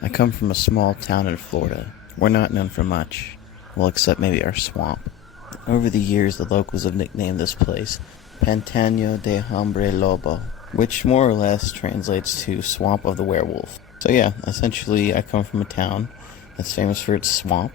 I come from a small town in Florida. We're not known for much, well, except maybe our swamp. Over the years, the locals have nicknamed this place Pantano de hombre lobo, which more or less translates to Swamp of the Werewolf. So yeah, essentially I come from a town that's famous for its swamp,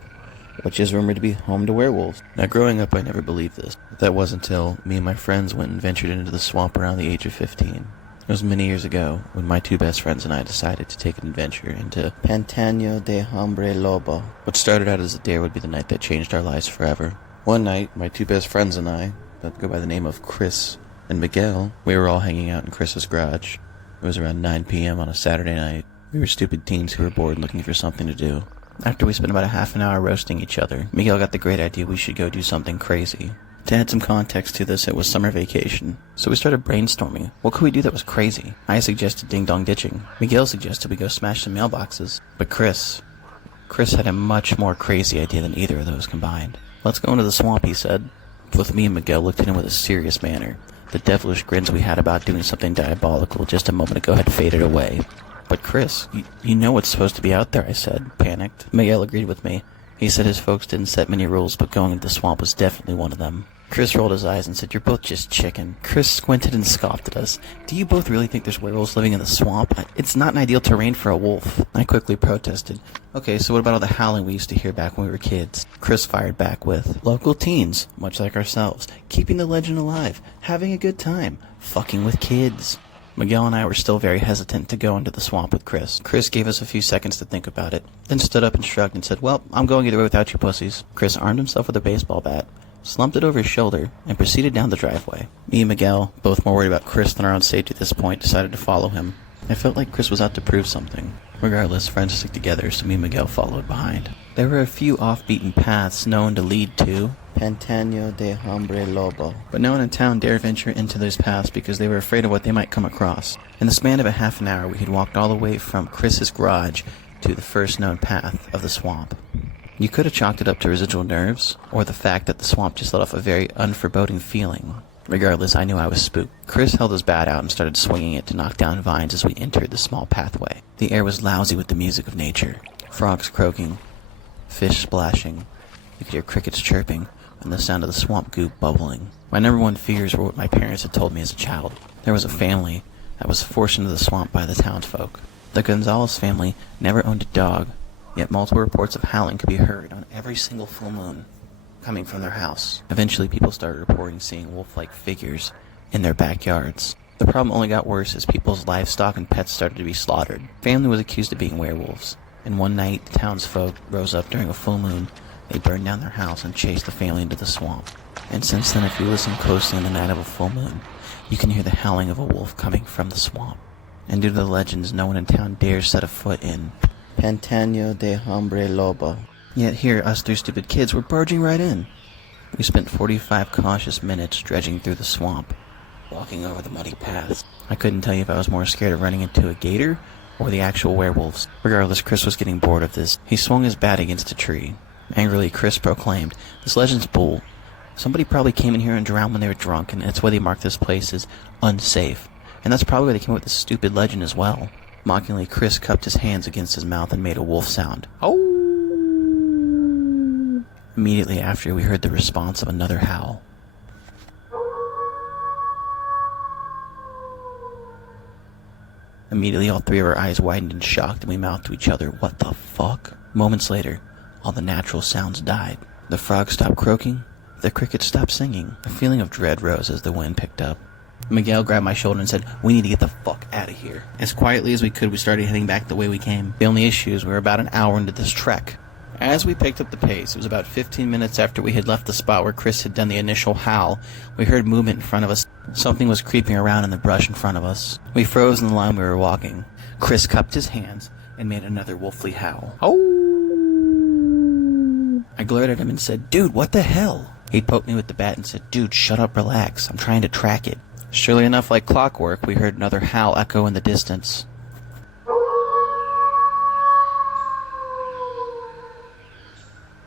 which is rumored to be home to werewolves. Now growing up I never believed this. That wasn't until me and my friends went and ventured into the swamp around the age of 15. It was many years ago when my two best friends and I decided to take an adventure into Pantano de hombre lobo. What started out as a dare would be the night that changed our lives forever. One night, my two best friends and I, that go by the name of Chris and Miguel, we were all hanging out in Chris's garage. It was around 9 p.m. on a Saturday night. We were stupid teens who were bored and looking for something to do. After we spent about a half an hour roasting each other, Miguel got the great idea we should go do something crazy. To add some context to this, it was summer vacation, so we started brainstorming. What could we do that was crazy? I suggested ding-dong ditching. Miguel suggested we go smash some mailboxes. But Chris had a much more crazy idea than either of those combined. Let's go into the swamp, he said. Both me and Miguel looked at him with a serious manner. The devilish grins we had about doing something diabolical just a moment ago had faded away. But Chris, you know what's supposed to be out there, I said, panicked. Miguel agreed with me. He said his folks didn't set many rules, but going into the swamp was definitely one of them. Chris rolled his eyes and said, "You're both just chicken." Chris squinted and scoffed at us. "Do you both really think there's werewolves living in the swamp? It's not an ideal terrain for a wolf." I quickly protested. "Okay, so what about all the howling we used to hear back when we were kids?" Chris fired back with, "Local teens, much like ourselves, keeping the legend alive, having a good time, fucking with kids." Miguel and I were still very hesitant to go into the swamp with Chris. Chris gave us a few seconds to think about it, then stood up and shrugged and said, "Well, I'm going either way without you pussies." Chris armed himself with a baseball bat, slumped it over his shoulder, and proceeded down the driveway. Me and Miguel, both more worried about Chris than our own safety at this point, decided to follow him. I felt like Chris was out to prove something. Regardless, friends stick together, so me and Miguel followed behind. There were a few off-beaten paths known to lead to Pantano de hombre lobo, but no one in town dared venture into those paths because they were afraid of what they might come across. In the span of a half an hour, we had walked all the way from Chris's garage to the first known path of the swamp. You could have chalked it up to residual nerves, or the fact that the swamp just let off a very unforeboding feeling. Regardless, I knew I was spooked. Chris held his bat out and started swinging it to knock down vines as we entered the small pathway. The air was lousy with the music of nature. Frogs croaking, fish splashing, you could hear crickets chirping, and the sound of the swamp goop bubbling. My number one fears were what my parents had told me as a child. There was a family that was forced into the swamp by the townsfolk. The Gonzalez family never owned a dog, yet multiple reports of howling could be heard on every single full moon coming from their house. Eventually, people started reporting seeing wolf-like figures in their backyards. The problem only got worse as people's livestock and pets started to be slaughtered. Family was accused of being werewolves, and one night, the townsfolk rose up during a full moon. They burned down their house and chased the family into the swamp. And since then, if you listen closely on the night of a full moon, you can hear the howling of a wolf coming from the swamp. And due to the legends, no one in town dares set a foot in Pantano de hombre lobo. Yet here, us three stupid kids were barging right in. We spent 45 cautious minutes dredging through the swamp, walking over the muddy paths. I couldn't tell you if I was more scared of running into a gator or the actual werewolves. Regardless, Chris was getting bored of this. He swung his bat against a tree. Angrily, Chris proclaimed, "This legend's bull. Somebody probably came in here and drowned when they were drunk, and that's why they marked this place as unsafe. And that's probably why they came up with this stupid legend as well." Mockingly, Chris cupped his hands against his mouth and made a wolf sound. "Oh!" Immediately after, we heard the response of another howl. Immediately, all three of our eyes widened in shock, and we mouthed to each other, "What the fuck?" Moments later, all the natural sounds died. The frogs stopped croaking, the crickets stopped singing. A feeling of dread rose as the wind picked up. Miguel grabbed my shoulder and said, "We need to get the fuck out of here." As quietly as we could, we started heading back the way we came. The only issue is we were about an hour into this trek. As we picked up the pace, it was about 15 minutes after we had left the spot where Chris had done the initial howl, we heard movement in front of us. Something was creeping around in the brush in front of us. We froze in the line we were walking. Chris cupped his hands and made another wolfly howl. "Oh!" I glared at him and said, "Dude, what the hell?" He poked me with the bat and said, "Dude, shut up, relax. I'm trying to track it." Surely enough, like clockwork, we heard another howl echo in the distance.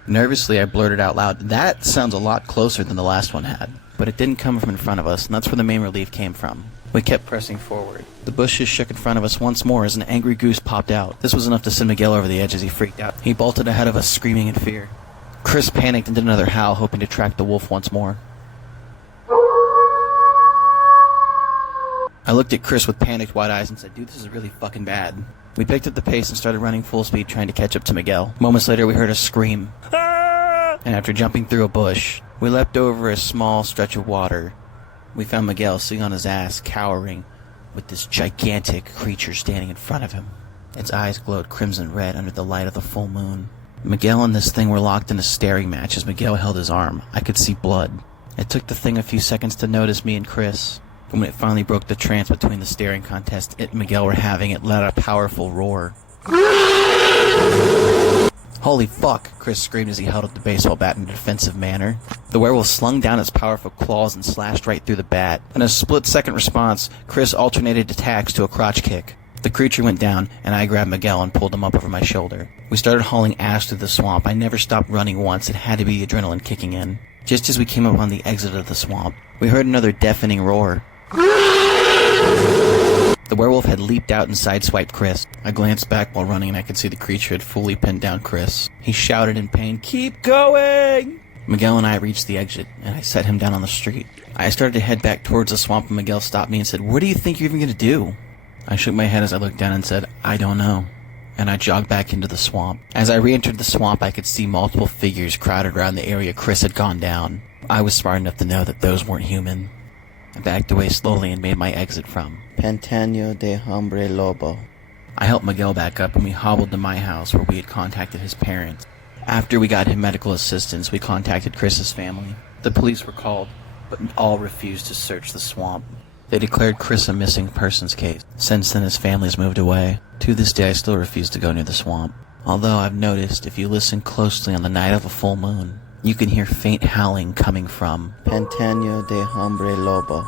Nervously, I blurted out loud, "That sounds a lot closer than the last one had." But it didn't come from in front of us, and that's where the main relief came from. We kept pressing forward. The bushes shook in front of us once more as an angry goose popped out. This was enough to send Miguel over the edge as he freaked out. He bolted ahead of us, screaming in fear. Chris panicked and did another howl, hoping to track the wolf once more. I looked at Chris with panicked wide eyes and said, "Dude, this is really fucking bad." We picked up the pace and started running full speed, trying to catch up to Miguel. Moments later, we heard a scream. And after jumping through a bush, we leapt over a small stretch of water. We found Miguel sitting on his ass, cowering, with this gigantic creature standing in front of him. Its eyes glowed crimson red under the light of the full moon. Miguel and this thing were locked in a staring match as Miguel held his arm. I could see blood. It took the thing a few seconds to notice me and Chris. When it finally broke the trance between the staring contest it and Miguel were having, it let out a powerful roar. "Holy fuck!" Chris screamed as he held up the baseball bat in a defensive manner. The werewolf slung down its powerful claws and slashed right through the bat. In a split-second response, Chris alternated attacks to a crotch kick. The creature went down, and I grabbed Miguel and pulled him up over my shoulder. We started hauling ass through the swamp. I never stopped running once. It had to be the adrenaline kicking in. Just as we came up on the exit of the swamp, we heard another deafening roar. The werewolf had leaped out and sideswiped Chris. I glanced back while running and I could see the creature had fully pinned down Chris. He shouted in pain, "Keep going!" Miguel and I reached the exit, and I set him down on the street. I started to head back towards the swamp and Miguel stopped me and said, "What do you think you're even going to do?" I shook my head as I looked down and said, "I don't know." And I jogged back into the swamp. As I re-entered the swamp, I could see multiple figures crowded around the area Chris had gone down. I was smart enough to know that those weren't human. I backed away slowly and made my exit from Pantano de hombre, lobo. I helped Miguel back up and we hobbled to my house where we had contacted his parents. After we got him medical assistance, we contacted Chris's family. The police were called, but all refused to search the swamp. They declared Chris a missing persons case. Since then, his family's moved away. To this day, I still refuse to go near the swamp. Although I've noticed, if you listen closely on the night of a full moon, you can hear faint howling coming from Pantano de hombre, lobo.